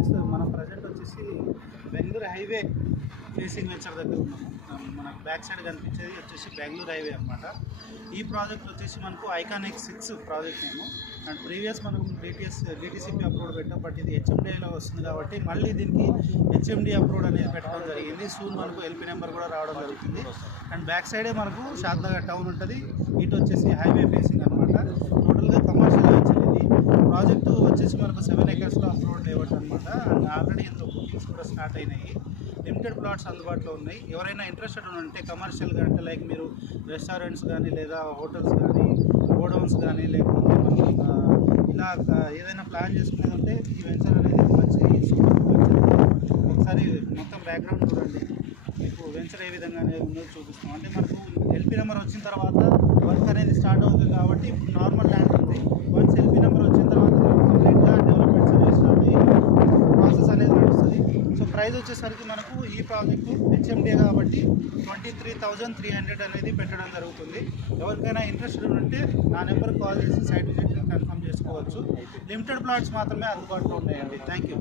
Friends, మనం present వచ్చేసి Bengaluru highway facing venture దగ్గర ఉన్నాము. మనకు బ్యాక్ సైడ్ కనిపించేది వచ్చేసి బెంగళూరు హైవే అనమాట. ఈ ప్రాజెక్ట్ వచ్చేసి మనకు ఐకానిక్ 6 ప్రాజెక్ట్ మేము. అండ్ ప్రీవియస్ మనం డిటిసిపి అప్రూవ్డ్ పెట్టాం, బట్ ఇది హెచ్ఎండిఐలో వస్తుంది కాబట్టి మళ్ళీ దీనికి హెచ్ఎండి అప్రూవ్డ్ అనేది పెట్టడం జరిగింది. సూన్ మనకు ఎల్పీ నెంబర్ కూడా రావడం జరుగుతుంది. అండ్ బ్యాక్ సైడే మనకు షాద్నగర్ టౌన్ ఉంటుంది, ఇటు వచ్చేసి హైవే ఫేసింగ్ అనమాట. టోటల్గా కమర్షియల్ వెంచర్ ఇది. ప్రాజెక్టు వచ్చేసి మనకు 7 acres అప్రూవ్డ్ లేవట్ అనమాట. అండ్ ఆల్రెడీ ఇందులో బుకింగ్స్ కూడా స్టార్ట్ అయినాయి. లిమిటెడ్ ప్లాట్స్ అందుబాటులో ఉన్నాయి. ఎవరైనా ఇంట్రెస్టెడ్ ఉంటే కమర్షియల్గా, అంటే లైక్ మీరు రెస్టారెంట్స్ కానీ లేదా హోటల్స్ కానీ గోడౌన్స్ కానీ లేకపోతే ఇలా ఏదైనా ప్లాన్ చేసుకునేది ఉంటే ఈ వెంచర్ అనేది మంచి ఒకసారి మొత్తం బ్యాక్గ్రౌండ్ చూడండి. మీకు వెంచర్ ఏ విధంగా అనేది ఉందో చూపిస్తాం. అంటే మనకు ఎల్పీ నెంబర్ వచ్చిన తర్వాత వర్క్ అనేది స్టార్ట్ అవుతుంది కాబట్టి ఇప్పుడు నార్మల్ ల్యాండ్ ఉంది. వన్స్ ఎల్పీ నెంబర్ వచ్చిన తర్వాత కంప్లీట్గా డెవలప్మెంట్స్ అనేది స్టార్ట్ అయ్యి ప్రాసెస్ అనేది నడుస్తుంది. సో ప్రైస్ వచ్చేసరికి మనకు ఈ ప్రాజెక్టు హెచ్ఎండిఏ కాబట్టి 23,300 అనేది పెట్టడం జరుగుతుంది. ఎవరికైనా ఇంట్రెస్టెడ్ ఉంటే నా నెంబర్ కాల్ చేసి సైట్ విజిట్ కన్ఫర్మ్ చేసుకోవచ్చు. లిమిటెడ్ ప్లాట్స్ మాత్రమే అందుబాటులో ఉన్నాయండి. Thank you.